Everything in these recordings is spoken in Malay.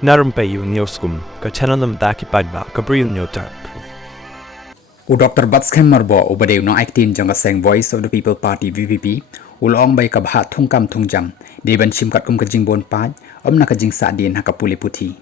Na Rympei U Hynñiewtrep ki paidbah Bri U Hynñiewtrep. Dr. Batskhem marbo ubadeu no 18 Jingsahdien Voice of the People Party VPP ulong bay kabha thungkam thungjam deban shim katkum ka jingbon paj omna ka Jingsahdien ha kapule puthi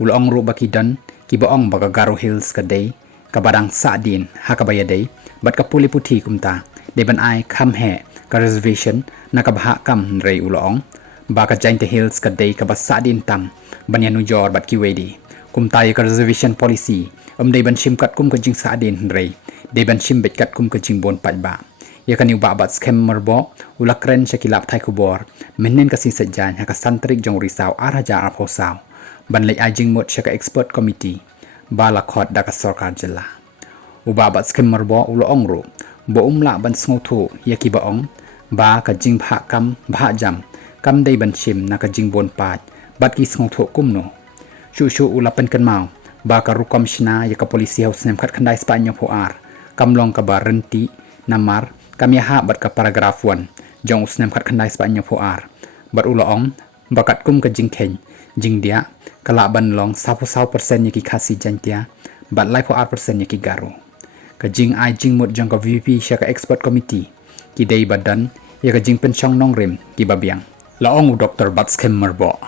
ulong ru baki dan ki baong baga Garo Hills Kadei kabadang Sahdien ha kabayadei bat kapule puthi kumta deban ai kham he ka Reservation na kabha kam rei ulong baka Jaintia Hills Kadei ka Sahdien tam banyanu jor bat ki wedi kumta ka Reservation policy deban shim katkum ka Jingsahdien rei deban shim bet katkum ka jingbon paidbah Iaka ni Batskhem marbo ulakren shakilap thai kubor menen kasi sajan ha ka santrik jong risau araja arphosau banlei ajing mot shaka expert committee bala khot da ka sarkar jilla Batskhem marbo ulongru bo umla ban sngotu yaki baong ba ka jingpha kam bha jam kam dei ban shim na ka jingbon paj bat ki sngotu kumno shu ulapan kan mau ba ka rukom shna ya ka polisi haus nem khat khandai spanya phoar kamlong ka barenti namar kami ha bat ka paragraph 1 jong usnem khat khandai spanya phoar bat ulong bakat kum ka Khein jingdia kala ban long 90% yaki Khasi Jaintia bat lai phoar persen yaki Garo ka jing ai jing mot jong ka VP shaka expert committee ki dei badan ya ka jing penchong nong rem ki babiang laong Dr. Batskhem marbo